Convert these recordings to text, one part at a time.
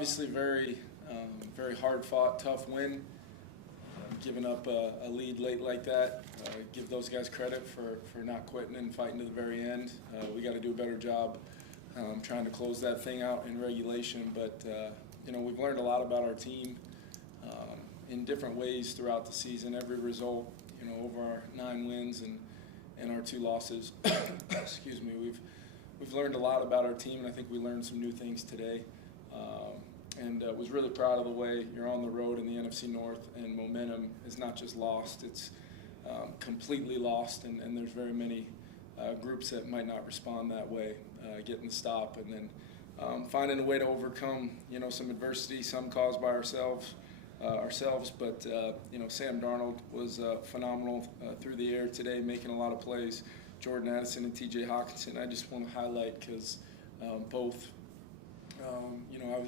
Obviously, very hard-fought, tough win. Giving up a lead late like that, give those guys credit for not quitting and fighting to the very end. We got to do a better job trying to close that thing out in regulation. But we've learned a lot about our team in different ways throughout the season. Every result, over our 9 wins and our 2 losses. Excuse me. We've learned a lot about our team, and I think we learned some new things today. And was really proud of the way you're on the road in the NFC North, and momentum is not just lost, it's completely lost, and there's very many groups that might not respond that way, getting the stop, and then finding a way to overcome, some adversity, some caused by ourselves, but Sam Darnold was phenomenal through the air today, making a lot of plays. Jordan Addison and TJ Hawkinson, I just want to highlight because both.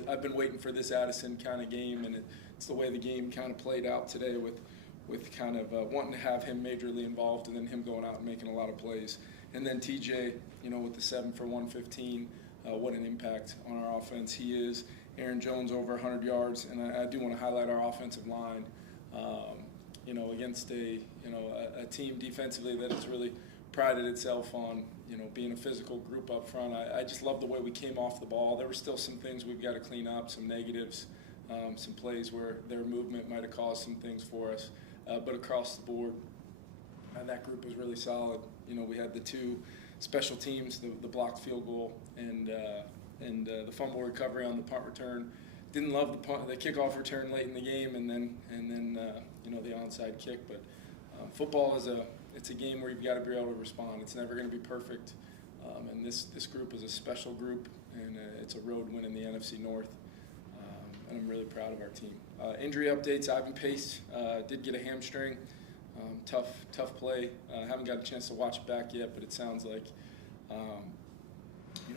I've been waiting for this Addison kind of game, and it's the way the game kind of played out today with kind of wanting to have him majorly involved, and then him going out and making a lot of plays. And then TJ, with the 7 for 115, what an impact on our offense he is. Aaron Jones over 100 yards, and I do want to highlight our offensive line. Against a team defensively that has really prided itself on being a physical group up front. I just love the way we came off the ball. There were still some things we've got to clean up, some negatives, some plays where their movement might have caused some things for us. But across the board, that group was really solid. We had the 2 special teams, the blocked field goal and the fumble recovery on the punt return. Didn't love the kickoff return late in the game, and then the onside kick. But football it's a game where you've got to be able to respond. It's never going to be perfect, and this group is a special group, and it's a road win in the NFC North, and I'm really proud of our team. Injury updates: Ivan Pace did get a hamstring. Tough play. Haven't got a chance to watch it back yet, but it sounds like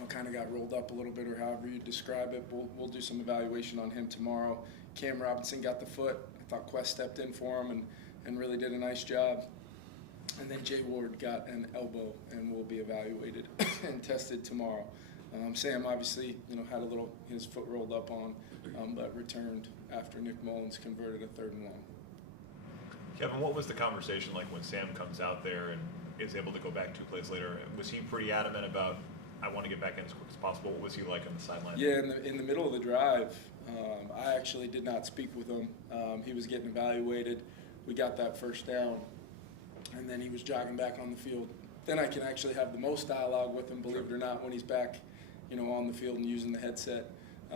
kind of got rolled up a little bit, or however you describe it. We'll do some evaluation on him tomorrow. Cam Robinson got the foot. I thought Quest stepped in for him and really did a nice job. And then Jay Ward got an elbow and will be evaluated and tested tomorrow. Sam obviously, had his foot rolled up on, but returned after Nick Mullins converted a 3rd and 1. Kevin, what was the conversation like when Sam comes out there and is able to go back 2 plays later? Was he pretty adamant about, I want to get back in as quick as possible? What was he like on the sideline? Yeah, in the middle of the drive, I actually did not speak with him. He was getting evaluated. We got that first down, and then he was jogging back on the field. Then I can actually have the most dialogue with him, believe it or not, when he's back, on the field and using the headset.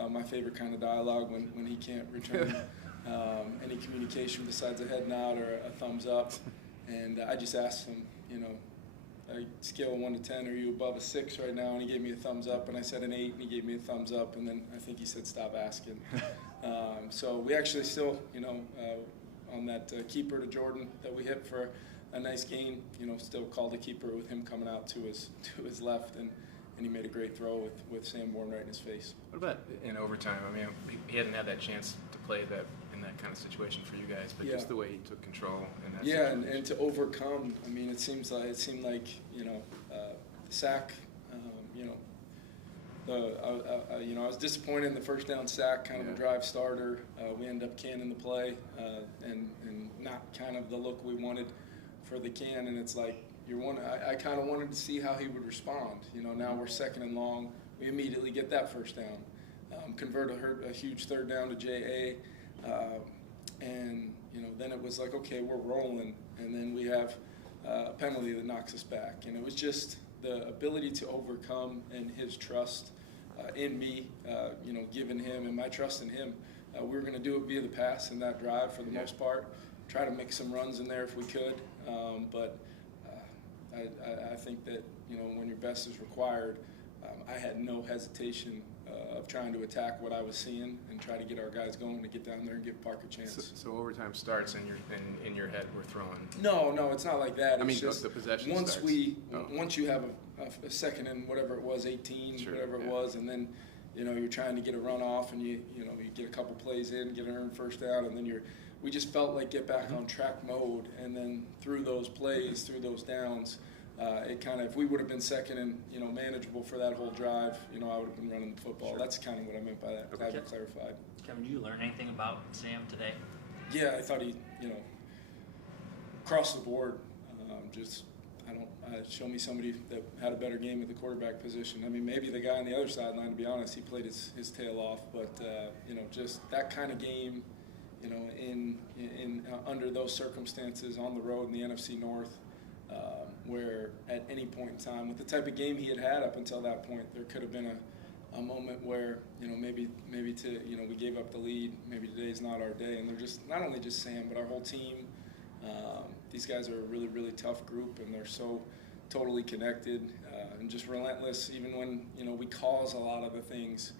My favorite kind of dialogue when he can't return any communication besides a head nod or a thumbs up. And I just asked him, a scale of 1 to 10, are you above a 6 right now? And he gave me a thumbs up, and I said an 8, and he gave me a thumbs up, and then I think he said stop asking. So we actually still, on that keeper to Jordan that we hit for a nice gain, still called a keeper with him coming out to his left, and he made a great throw with Sanborn right in his face. What about in overtime? I mean, he hadn't had that chance to play that in that kind of situation for you guys, but just the way he took control in that situation. And to overcome, I mean, it seemed like the sack, I was disappointed in the first down sack, kind of a drive starter. We end up canning the play and not kind of the look we wanted for the can, and it's like I kind of wanted to see how he would respond. Now we're 2nd and long. We immediately get that first down, convert a huge 3rd down to J.A., and then it was like, okay, we're rolling, and then we have a penalty that knocks us back, and it was just the ability to overcome and his trust in me, giving him and my trust in him. We were going to do it via the pass in that drive for the most part, try to make some runs in there if we could, but I think that when your best is required, I had no hesitation of trying to attack what I was seeing and try to get our guys going to get down there and give Park a chance. So overtime starts and in your head we're throwing. No, it's not like that. It's I mean, just the possession once starts. Once you have a 2nd and whatever it was, 18, whatever it was, and then you're trying to get a run off and you get a couple plays in, get an earned first down, and then we just felt like get back on track mode, and then through those plays, through those downs. it kind of, if we would have been second and, manageable for that whole drive, I would have been running the football. Sure. That's kind of what I meant by that. Glad you clarified. Kevin, did you learn anything about Sam today? Yeah, I thought he, across the board, show me somebody that had a better game at the quarterback position. I mean, maybe the guy on the other sideline, to be honest, he played his tail off. But, just that kind of game, in under those circumstances on the road in the NFC North, where at any point in time, with the type of game he had up until that point, there could have been a moment where, maybe we gave up the lead. Maybe today's not our day. And they're just, not only just Sam, but our whole team. These guys are a really, really tough group, and they're so totally connected and just relentless, even when, we cause a lot of the things,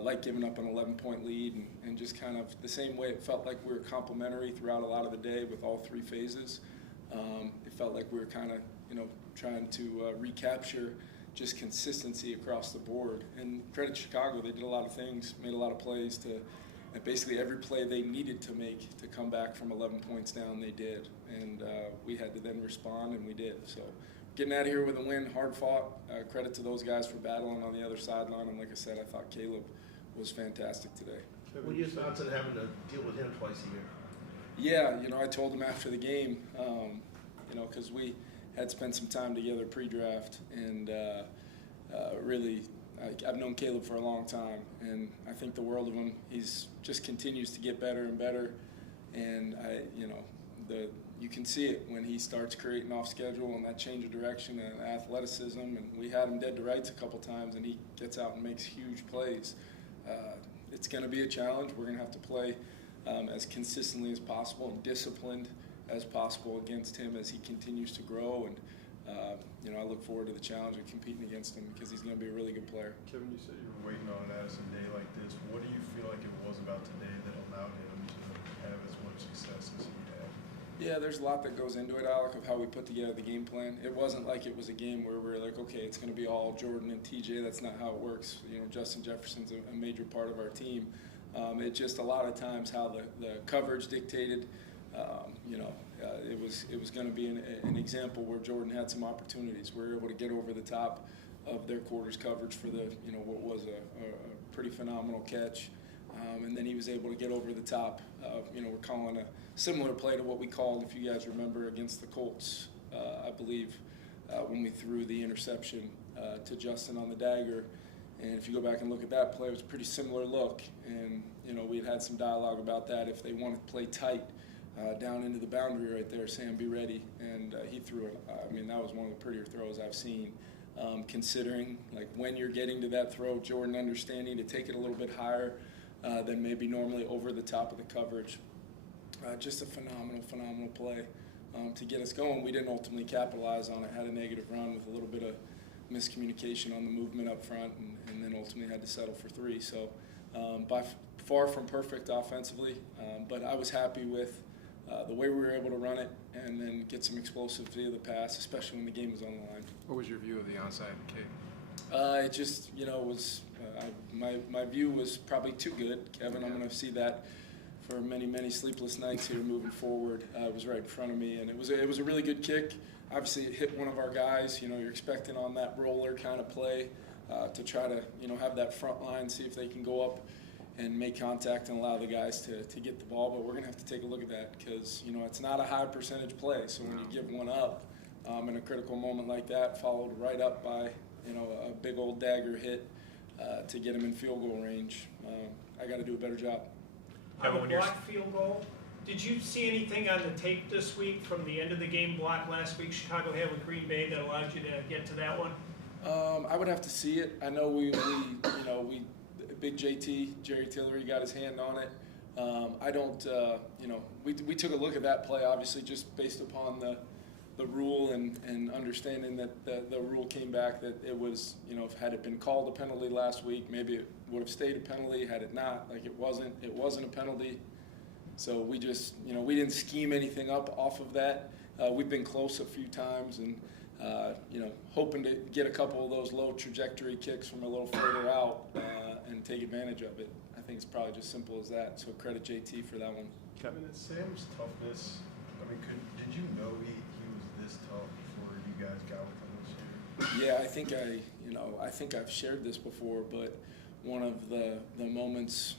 like giving up an 11-point lead and just kind of the same way it felt like we were complementary throughout a lot of the day with all three phases. It felt like we were kind of, trying to recapture just consistency across the board. And credit Chicago, they did a lot of things, made a lot of plays to, and basically every play they needed to make to come back from 11 points down, they did. And we had to then respond, and we did. So getting out of here with a win, hard fought. Credit to those guys for battling on the other sideline. And like I said, I thought Caleb was fantastic today. What are your thoughts on having to deal with him twice a year? Yeah, I told him after the game, because we had spent some time together pre-draft, and really, I've known Caleb for a long time, and I think the world of him. He's just continues to get better and better, and you can see it when he starts creating off schedule and that change of direction and athleticism. And we had him dead to rights a couple times, and he gets out and makes huge plays. It's going to be a challenge. We're going to have to play as consistently as possible and disciplined as possible against him as he continues to grow. And I look forward to the challenge of competing against him because he's going to be a really good player. Kevin, you said you were waiting on an Addison day like this. What do you feel like it was about today that allowed him to have as much success as he had? Yeah, there's a lot that goes into it, Alec, of how we put together the game plan. It wasn't like it was a game where we're like, okay, it's going to be all Jordan and TJ. That's not how it works. Justin Jefferson's a major part of our team. It just a lot of times how the coverage dictated. It was going to be an example where Jordan had some opportunities. We were able to get over the top of their quarters coverage for the what was a pretty phenomenal catch, and then he was able to get over the top. We're calling a similar play to what we called, if you guys remember, against the Colts, I believe, when we threw the interception to Justin on the dagger. And if you go back and look at that play, it was a pretty similar look. And, we had some dialogue about that. If they wanted to play tight down into the boundary right there, Sam, be ready. And he threw it. That was one of the prettier throws I've seen, considering, like, when you're getting to that throw, Jordan understanding to take it a little bit higher than maybe normally over the top of the coverage. Just a phenomenal play to get us going. We didn't ultimately capitalize on it. Had a negative run with a little bit of miscommunication on the movement up front, and then ultimately had to settle for 3. So by far from perfect offensively, but I was happy with the way we were able to run it and then get some explosive via the pass, especially when the game was on the line. What was your view of the onside kick? It just, was my view was probably too good, Kevin. I'm going to see that for many sleepless nights here moving forward. It was right in front of me, and it was a really good kick. Obviously, it hit one of our guys. You're expecting on that roller kind of play to try to, have that front line, see if they can go up and make contact and allow the guys to get the ball. But we're going to have to take a look at that because, it's not a high percentage play. So when you give one up in a critical moment like that, followed right up by, a big old dagger hit to get him in field goal range, I got to do a better job. On the block field goal, did you see anything on the tape this week from the end of the game block last week Chicago had with Green Bay that allowed you to get to that one? I would have to see it. I know we big JT, Jerry Tillery, got his hand on it. I don't, we took a look at that play, obviously, just based upon the rule and understanding that the rule came back that it was, had it been called a penalty last week, maybe it would have stayed a penalty. Had it not, like it wasn't a penalty. So we just, we didn't scheme anything up off of that. We've been close a few times and, hoping to get a couple of those low trajectory kicks from a little further out and take advantage of it. I think it's probably just simple as that. So credit JT for that one. Kevin, Sam's toughness, did you know he was this tough before you guys guys got with him this year? Yeah, I think I've shared this before, but one of the moments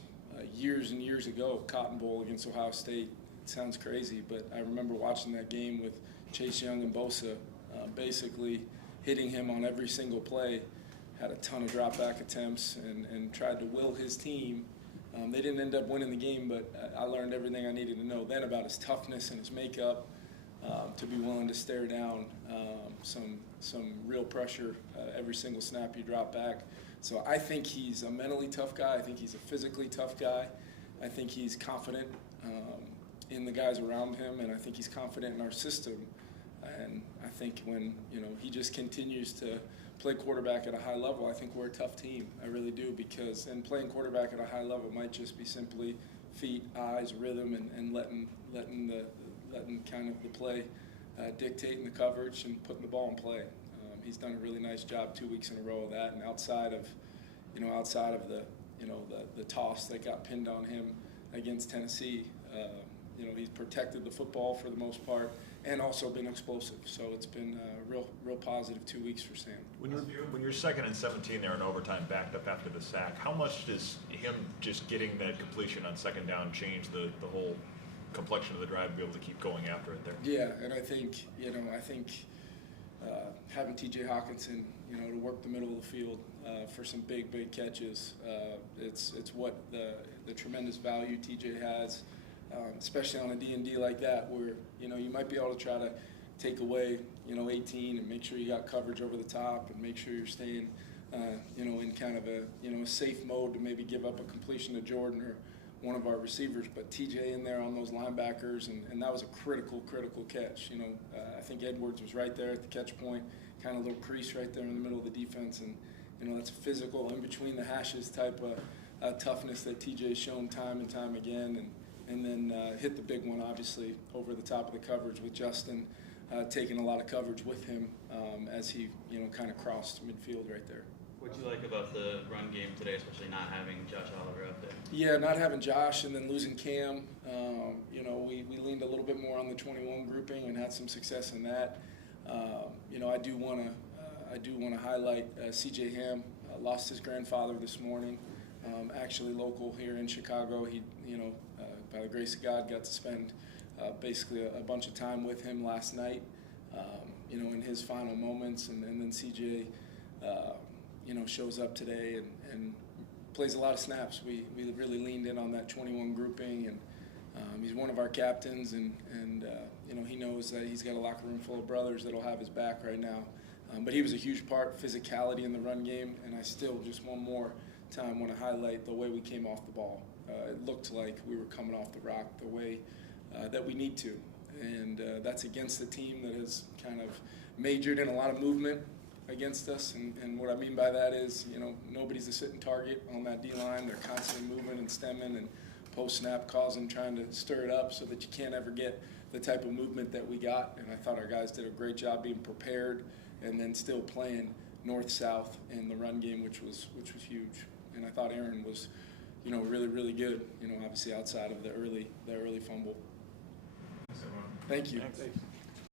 years and years ago, Cotton Bowl against Ohio State, it sounds crazy, but I remember watching that game with Chase Young and Bosa, basically hitting him on every single play, had a ton of drop back attempts and tried to will his team. They didn't end up winning the game, but I learned everything I needed to know then about his toughness and his makeup, to be willing to stare down some real pressure every single snap you drop back. So I think he's a mentally tough guy. I think he's a physically tough guy. I think he's confident in the guys around him, and I think he's confident in our system. And I think when he just continues to play quarterback at a high level, I think we're a tough team. I really do, because playing quarterback at a high level might just be simply feet, eyes, rhythm, and letting kind of the play dictating the coverage and putting the ball in play. He's done a really nice job 2 weeks in a row of that, and outside of the toss that got pinned on him against Tennessee, he's protected the football for the most part and also been explosive. So it's been a real positive 2 weeks for Sam. When you're 2nd and 17 there in overtime, backed up after the sack, how much does him just getting that completion on 2nd down change the whole complexion of the drive to be able to keep going after it there? Yeah, and I think having T.J. Hawkinson, to work the middle of the field for some big catches, it's what the tremendous value T.J. has, especially on a D&D like that, where you might be able to try to take away 18 and make sure you got coverage over the top and make sure you're staying in kind of a safe mode to maybe give up a completion to Jordan or one of our receivers, but TJ in there on those linebackers, and that was a critical catch. I think Edwards was right there at the catch point, kind of a little crease right there in the middle of the defense, and that's a physical, in between the hashes type of toughness that TJ's shown time and time again, and then hit the big one, obviously, over the top of the coverage with Justin taking a lot of coverage with him as he kind of crossed midfield right there. What do you like about the run game today, especially not having Josh Oliver up there? Yeah, not having Josh and then losing Cam. We leaned a little bit more on the 21 grouping and had some success in that. I do want to highlight C.J. Ham. Lost his grandfather this morning. Actually local here in Chicago. He, by the grace of God, got to spend basically a bunch of time with him last night. In his final moments, and then C.J. Shows up today and plays a lot of snaps. We really leaned in on that 21 grouping, and he's one of our captains, and he knows that he's got a locker room full of brothers that'll have his back right now. But he was a huge part, physicality in the run game, and I still just one more time want to highlight the way we came off the ball. It looked like we were coming off the rock the way that we need to, and that's against a team that has kind of majored in a lot of movement against us, and what I mean by that is, nobody's a sitting target on that D-line. They're constantly moving and stemming and post-snap trying to stir it up so that you can't ever get the type of movement that we got, and I thought our guys did a great job being prepared and then still playing north-south in the run game, which was huge. And I thought Aaron was, really good, obviously outside of the early fumble. Thank you. Thanks.